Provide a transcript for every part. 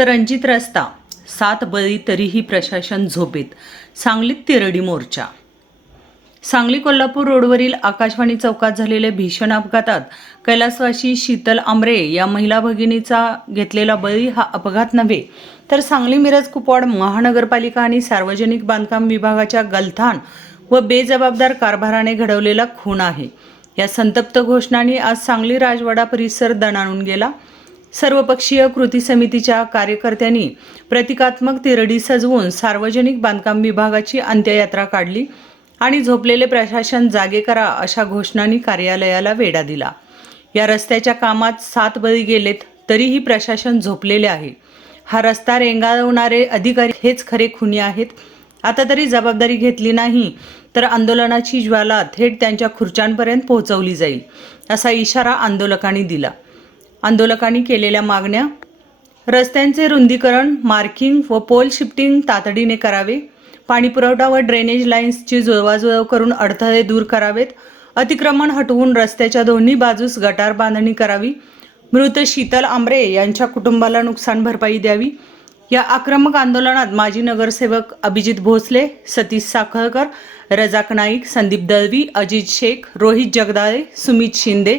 सप्तरंजित रस्ता सात बळी तरीही प्रशासन झोपेत सांगलीत तिरडी मोर्चा. सांगली कोल्हापूर रोडवरील आकाशवाणी चौकात झालेल्या भीषण अपघातात कैलासवासी शीतल आमरे या महिला भगिनीचा घेतलेला बळी हा अपघात नव्हे तर सांगली मिरज कुपवाड महानगरपालिका आणि सार्वजनिक बांधकाम विभागाच्या गलथान व बेजबाबदार कारभाराने घडवलेला खून आहे. या संतप्त घोषणांनी आज सांगली राजवाडा परिसर दणाणून गेला. सर्वपक्षीय कृती समितीच्या कार्यकर्त्यांनी प्रतिकात्मक तिरडी सजवून सार्वजनिक बांधकाम विभागाची अंत्ययात्रा काढली आणि झोपलेले प्रशासन जागे करा अशा घोषणांनी कार्यालयाला वेढा दिला. या रस्त्याच्या कामात सात बळी गेलेत तरीही प्रशासन झोपलेले आहे. हा रस्ता रेंगाळवणारे अधिकारी हेच खरे खुनी आहेत. आता तरी जबाबदारी घेतली नाही तर आंदोलनाची ज्वाला थेट त्यांच्या खुर्च्यांपर्यंत पोहोचवली जाईल असा इशारा आंदोलकांनी दिला. आंदोलकांनी केलेल्या मागण्या रस्त्यांचे रुंदीकरण मार्किंग व पोल शिफ्टिंग तातडीने करावे पाणीपुरवठा व ड्रेनेज लाईन्सची जुळवाजुळव करून अडथळे दूर करावेत अतिक्रमण हटवून रस्त्याच्या दोन्ही बाजूस गटार बांधणी करावी मृत शीतल आंबरे यांच्या कुटुंबाला नुकसान भरपाई द्यावी या आक्रमक आंदोलनात माजी नगरसेवक अभिजित भोसले सतीश साखळकर रजाक नाईक संदीप दळवी अजित शेख रोहित जगदाळे सुमित शिंदे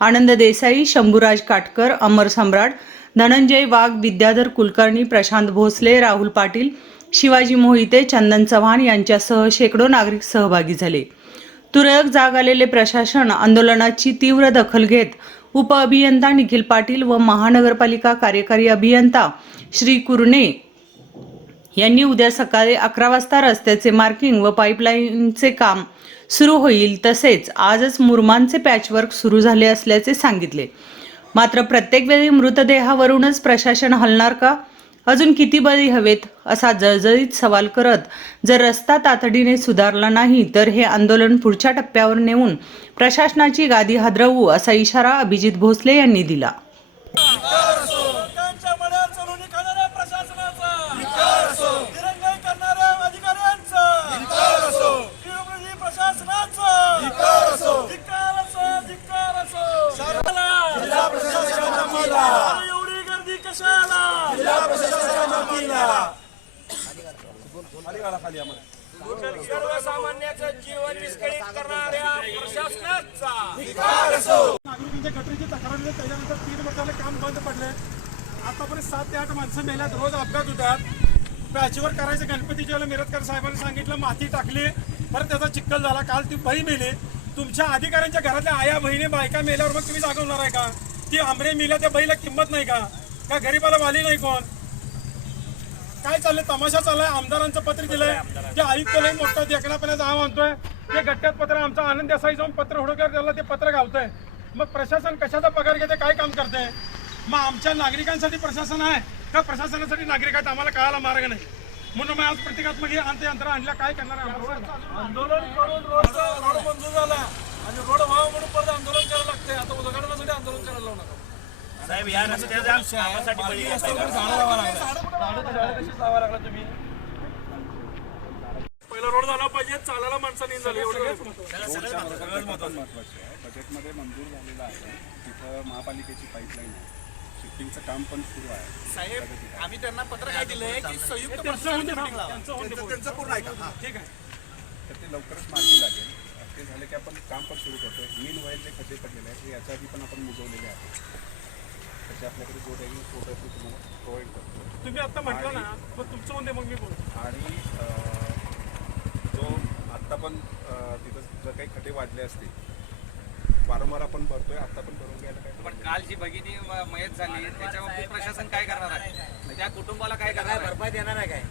आनंद देसाई शंभूराज काटकर अमर सम्राट धनंजय वाघ विद्याधर कुलकर्णी प्रशांत भोसले राहुल पाटील शिवाजी मोहिते चंदन चव्हाण यांच्यासह शेकडो नागरिक सहभागी झाले. तुरळक जाग आलेले प्रशासन आंदोलनाची तीव्र दखल घेत उपअभियंता निखिल पाटील व महानगरपालिका कार्यकारी अभियंता श्री कुरणे यांनी उद्या सकाळी अकरा वाजता रस्त्याचे मार्किंग व पाईपलाईनचे काम सुरू होईल तसेच आजच मुरमांचे पॅचवर्क सुरू झाले असल्याचे सांगितले. मात्र प्रत्येक वेळी मृतदेहावरूनच प्रशासन हलणार का? अजून किती बळी हवेत? असा जळजळीत सवाल करत जर रस्ता तातडीने सुधारला नाही तर हे आंदोलन पुढच्या टप्प्यावर नेऊन प्रशासनाची गादी हादरवू असा इशारा अभिजित भोसले यांनी दिला. नागरिकांच्या गटरीची तक्रार दिली त्याच्यानंतर तीन वर्षाला काम बंद पडले. आतापर्यंत सात ते आठ माणसं मेल्यात रोज अपघात होतात. पॅचवर करायचं गणपतीच्या वेळेला मिरजकर साहेबांनी सांगितलं माती टाकली. परत त्याचा चिखल झाला काल ती बही मेली. तुमच्या अधिकाऱ्यांच्या घरातल्या आया बहिणी बायका मेल्यावर मग तुम्ही जागवणार आहे का? ती आंबरे मेल्या त्या बहीला किंमत नाही का? का गरीबाला वाली नाही कोण? काय चाललंय? तमाशा चाललाय आमदारांचं पत्र दिलंय. ते आयुक्त लय मोठं देखणापणाचं नाव आणतोय. ते गट्ट्यात पत्र आमचा आनंद देसाई जाऊन पत्र हुडकर त्याला ते पत्र गावतंय मग प्रशासन कशाचा पगार घेते काय काम करते? मग आमच्या नागरिकांसाठी प्रशासन आहे. का प्रशासनासाठी नागरिक आहेत आम्हाला कळायला मार्ग नाही. म्हणून मग आज प्रतिकात्मक हे अंतयंत्र आणल्या काय करणार. आंदोलन करून रोडचा रोड मंजूर झाला. आणि रोड व्हावं म्हणून परत आंदोलन करायला लागतंय. आता उद्घाटनासाठी आंदोलन करायला लावू नका. साहेब या रस्त्याच्या कामासाठी बळी घेताय का? झाडं तर झाडं कशी लावा लागला तुम्ही? पाहिजे चालायला माणसाने झाली आहे बजेटमध्ये मंजूर झालेलं आहे तिथं महापालिकेची पाईपलाईन आहे शिफ्टिंगचं काम पण सुरू आहे साहेब आम्ही त्यांना पत्र काय दिलंय की संयुक्त त्यांचं. ठीक आहे तर ते लवकरच मार्गी लागेल ते झाले की आपण काम पण सुरू करतोय मीन व्हाईल जे खड्डे पडलेले आहेत ते याच्या आधी पण आपण मुजवलेले आहेत त्याचे आपल्याकडे बोर्ड आहे फोटो आहे ते तुम्हाला प्रोव्हाइड करतो तुम्ही आता म्हटलं ना मग तुमचं दे मग मी बोल आणि आत्ता पण तिथं जर काही खड्डे वाढले असतील वारंवार आपण भरतोय आता पण भरून घ्यायला काय पण काल जी भगिनी म- मयत झाली त्याच्या बाबतीत प्रशासन काय करणार आहे? त्या कुटुंबाला काय करणार आहे? भरपाई देणार आहे काय?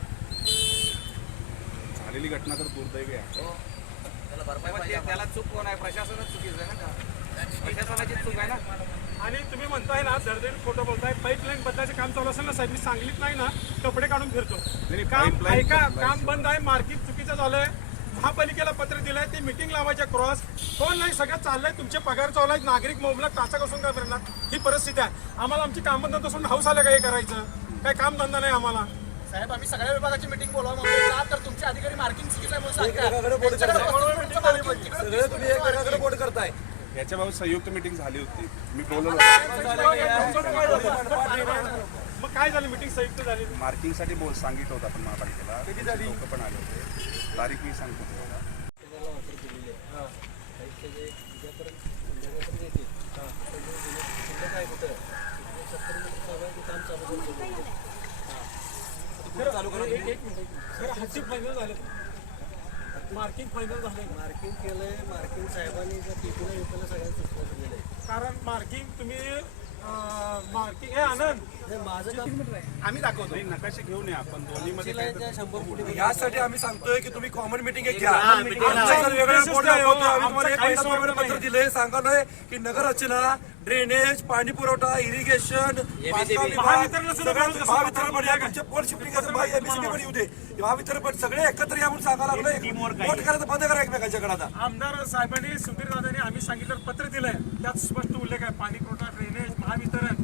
झालेली घटना तर दुर्दैवी आहे. त्याला भरपाई मग ते- त्याला चूक कोण आहे प्रशासनच चुकीचं आहे ना? प्रशासनाची चूक आहे ना? आणि तुम्ही म्हणताय ना दरदरी खोटं बोलताय पाईपलाईन बदलायचं काम चालू असेल ना साहेब मी सांगलीत नाही ना कपडे काढून फिरतो. काम ऐका. काम बंद आहे मार्केट चुकीचं झालंय. महापालिकेला पत्र दिलंय ते मिटिंग लावायच्या क्रॉस कोण नाही सगळं चाललंय तुमचे पगार चालू आहेत नागरिक मोबला टाचा कसून काय करणार ही परिस्थिती आहे. आम्हाला आमची काम धंदा सोडून हाऊस आलं काय करायचं? काय काम धंदा नाही आम्हाला. साहेब आम्ही सगळ्या विभागाची मीटिंग बोलवा तर तुमचे अधिकारी मार्किंग चुकीचं आहे म्हणून सांगतात. याच्याबाबत संयुक्त मिटिंग झाली होती. मी बोललो मग काय झालं? मिटिंग संयुक्त झाली. मार्किंगसाठी बोल सांगितलं होतं आपण महापालिकेला. कधी झाली? लोक पण आले होते. तारीख मी सांगतो. मार्किंग फायनल झालं. मार्किंग केलंय मार्किंग साहेबांनी टीपीला सगळ्यांना कारण मार्किंग तुम्ही मार्किंग हे आनंद? हे आम्ही दाखवतो. नाही, नकाशे घेऊन या आपण. दोन्ही मध्ये यासाठी आम्ही सांगतोय की तुम्ही कॉमन मिटिंग एक घ्या. पत्र दिले सांगालोय की नगर रचना ड्रेनेज पाणी पुरवठा इरिगेशन महावितरण पण सगळे एकत्र या म्हणून सांगायला लागलोय वोट करायचं बंद करा एकमेकांच्याकडे आता. आमदार साहेबांनी सुधीर दादांनी आम्ही सांगितलं पत्र दिलंय. त्यात स्पष्ट उल्लेख आहे. पाणी पुरवठा ड्रेनेज महावितरण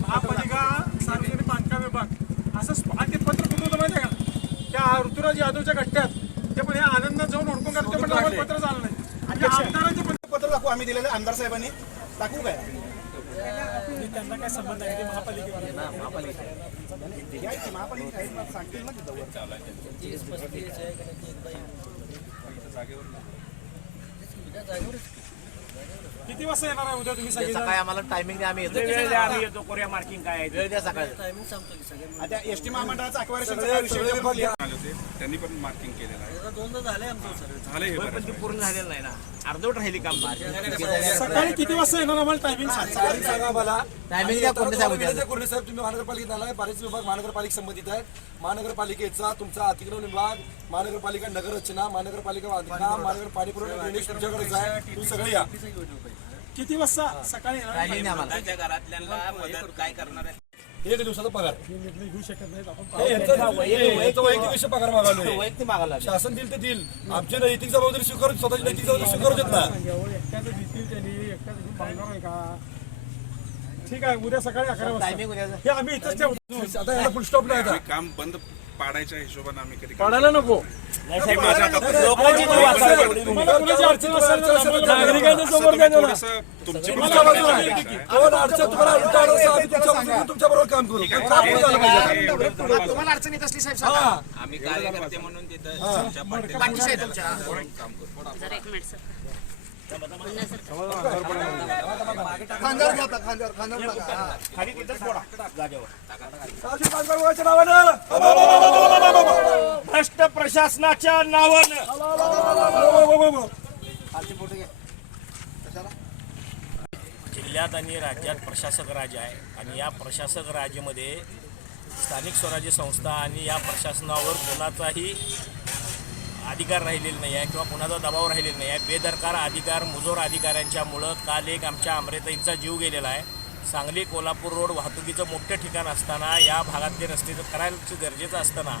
महापालिका सार्वजनिक बांधकाम विभाग असं आणि ते पत्र कुठं होतं माहिती आहे का? त्या ऋतुराज यादवच्या गट्ट्यात ते पण हे आनंदात जाऊन ओळखून करते पण आम्हाला पत्र झालं नाही. आणि आमदारांचे पत्र पत्र दाखवू आम्ही दिलेलं आमदार साहेबांनी. दाखवू काय? त्यांना काय संबंध आहे? ते महापालिकेत या की महापालिका सांगतील ना तिथं वर. ती स्पष्टीकरण आहे का नाही ते एकदा किती वाजता येणार आहे उद्या तुम्ही सगळे सकाळी आम्हाला टायमिंग द्या आम्ही येतो. वेळ द्या आम्ही येतो कोरिया मार्किंग काय आहे वेळ द्या सकाळी. टायमिंग सांगतो की सगळ्यांना आता एस टी महामंडळाचा घ्या. आले होते त्यांनी पण मार्किंग केलेलं आहे. आता दोनदा झालंय आमचं सगळं. झाले हे पण ती पूर्ण झालेलं नाही ना. अर्धवट राहिली काम सकाळी किती वाजता येणार आम्हाला टायमिंग सकाळी सांगा मला टायमिंग द्या उद्या. कुर्णे साहेब तुम्ही महानगरपालिकेत आलाय बरेच विभाग महानगरपालिका संबंधित आहेत महानगरपालिकेचा तुमचा अतिक्रमण विभाग महानगरपालिका नगर रचना महानगरपालिका बांधकाम महानगर पाणी पुरवठा ड्रेनेज तुमच्याकडेच आहे. तुम्ही सगळे या. किती वाजता सकाळी येणार? टायमिंग द्या आम्हाला. घरातल्यांना मदत काय करणार आहे? एक दिवसाचा पगार. घेऊ शकत नाहीत आपण हे यांचं यांचं वैयक्तिक विषय पगार मागालोय वैयक्तिक मागायला शासन दिल ते दिल आमची नैतिक जबाबदारी स्वीकार स्वतःची नैतिक जबाबदारी स्वीकारू देत ना एवढं एकट्याचं देतील त्यांनी. एकट्याचं घेऊन बघणार आहे का? ठीक आहे उद्या सकाळी अकरा वाजता. टायमिंग उद्या हे आम्ही इथंच ठेवतो. आता याला फुल स्टॉप नाही आता. काम बंद पाडायच्या हिशोबाने आम्ही कधी पडायला नको. तुम्हाला अडचण आम्ही येत असली साहेब कार्यकर्ते म्हणून तिथं काम करू जरा एक मिनिट सर खांद्यावर खांद्यावर खांद्यावर टाका. खाली तिथंच जागेवर नावानं भ्रष्ट प्रशासनाच्या नावानं जिल्ह्यात आणि राज्यात प्रशासक राज आहे आणि या प्रशासक राजेमध्ये स्थानिक स्वराज्य संस्था आणि या प्रशासनावर कोणाचाही अधिकार राहिलेला नाही आहे किंवा कुणाचा दबाव राहिलेला नाही आहे. बेदरकार अधिकार मुजोर अधिकाऱ्यांच्यामुळं काल एक आमच्या अमरेताईंचा जीव गेलेला आहे. सांगली कोल्हापूर रोड वाहतुकीचं मोठं ठिकाण असताना या भागातले रस्ते करायचं गरजेचं असताना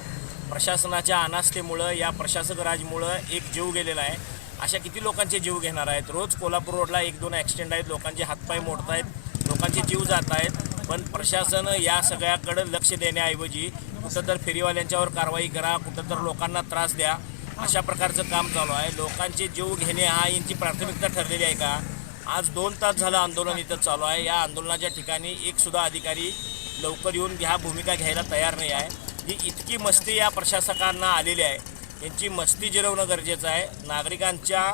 प्रशासनाच्या अनास्थेमुळं या प्रशासक राजमुळं एक जीव गेलेला आहे. अशा किती लोकांचे जीव घेणार आहेत? रोज कोल्हापूर रोडला एक दोन ॲक्सिडेंट आहेत लोकांचे हातपाय मोडत आहेत लोकांचे जीव जात आहेत पण प्रशासन या सगळ्याकडं लक्ष देण्याऐवजी कुठं तर फेरीवाल्यांच्यावर कारवाई करा कुठं तर लोकांना त्रास द्या अशा प्रकारचं काम चालू आहे. लोकांचे जीव घेणे हा यांची प्राथमिकता ठरलेली आहे का? आज दोन तास झालं आंदोलन इथं चालू आहे. या आंदोलनाच्या ठिकाणी एकसुद्धा अधिकारी लवकर येऊन ह्या भूमिका घ्यायला तयार नाही आहे. ही इतकी मस्ती या प्रशासकांना आलेली आहे. यांची मस्ती जिरवणं गरजेचं आहे. नागरिकांच्या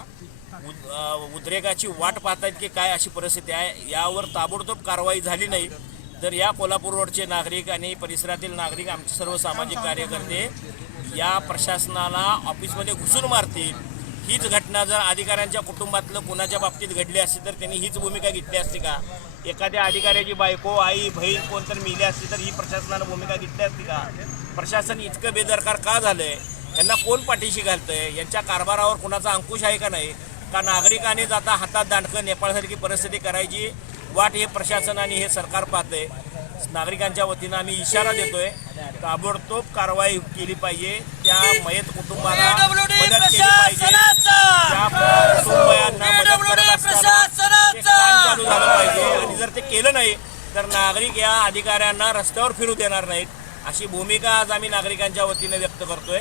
उद उद्रेकाची वाट पाहतायत की काय अशी परिस्थिती आहे. यावर ताबडतोब कारवाई झाली नाही तर या कोल्हापूर रोडचे नागरिक आणि परिसरातील नागरिक आमचे सर्व सामाजिक कार्यकर्ते या प्रशासनाला ऑफिसमध्ये घुसून मारतील. हीच घटना जर अधिकाऱ्यांच्या कुटुंबातलं कुणाच्या बाबतीत घडली असती तर त्यांनी हीच भूमिका घेतली असती का? एखाद्या अधिकाऱ्याची बायको आई बहीण कोणतरी मिली असती तर ही प्रशासनानं भूमिका घेतली असती का? प्रशासन इतकं बेदरकार का झालंय? यांना कोण पाठीशी घालतंय? यांच्या कारभारावर कुणाचा अंकुश आहे का नाही? का नागरिकांनीच आता हातात दांडकं नेपाळसारखी परिस्थिती करायची? वाट हे प्रशासन आणि हे सरकार पाहतंय. नागरिकांच्या वतीनं आम्ही इशारा देतोय ताबडतोब कारवाई केली पाहिजे. त्या मयत कुटुंबाला मदत केली पाहिजे. त्या मदत करत असताना ते काम चालू झालं पाहिजे. आणि जर ते केलं नाही तर नागरिक या अधिकाऱ्यांना रस्त्यावर फिरू देणार नाहीत. अशी भूमिका आज आम्ही नागरिकांच्या वतीने व्यक्त करतोय.